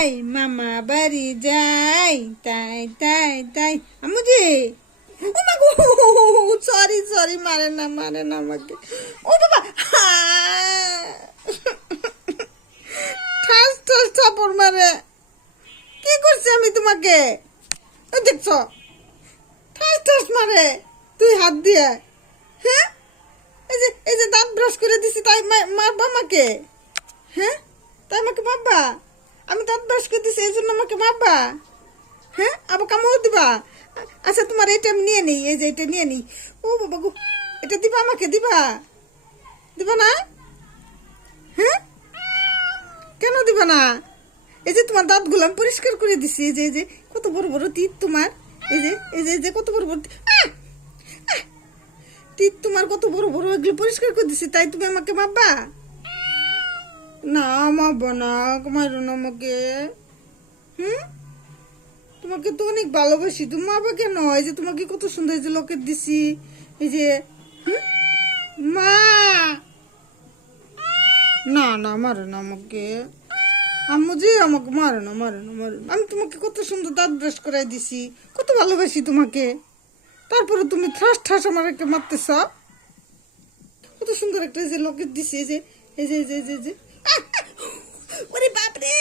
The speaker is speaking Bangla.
এই মামা বাড়ি যাই তাই তাই তাই আমুজি ও মা গো সরি সরি মারে না আমাকে ও বাবা ঠাস ঠাস থাপড় মারে কি করছি আমি তোমাকে ও দেখছো ঠাস ঠাস মারে তুই হাত দিয়ে হ্যাঁ এই যে দাঁত ব্রাশ করে দিছি তাই মারবা আমাকে হ্যাঁ তাই আমাকে মারবা আমি দাঁত ব্রাশ করে দিছি এই জন্য আমাকে মারবা হ্যাঁ আবার কামড় দিবা আচ্ছা তোমার এটা আমি নিয়ে নিই এই যে এটা নিয়ে নিই ও বাবা গো এটা দিবা আমাকে দিবা দিবা না হ্যাঁ কেন দিবা না এই যে তোমার দাঁতগুলো আমি পরিষ্কার করে দিছি এই যে কত বড় বড় তিত তোমার এই যে কত বড় বড় তিত তোমার কত বড় বড় এগুলো পরিষ্কার করে দিছি তাই তুমি আমাকে মারবা না মারবো না মারো না আমাকে তোমাকে তো অনেক ভালোবাসি তুমি মারবা কেন এই যে তোমাকে কত সুন্দর এই যে লকেট দিছি এই যে মা না মারো না আমাকে আম্মু যে আমাকে মারো না আমি তোমাকে কত সুন্দর দাঁত ব্রাশ করাই দিছি কত ভালোবাসি তোমাকে তারপরে তুমি ঠাস ঠাস আমাকে মারতেছ কত সুন্দর একটা যে লকেট দিছি এই যে ওরে বাপরে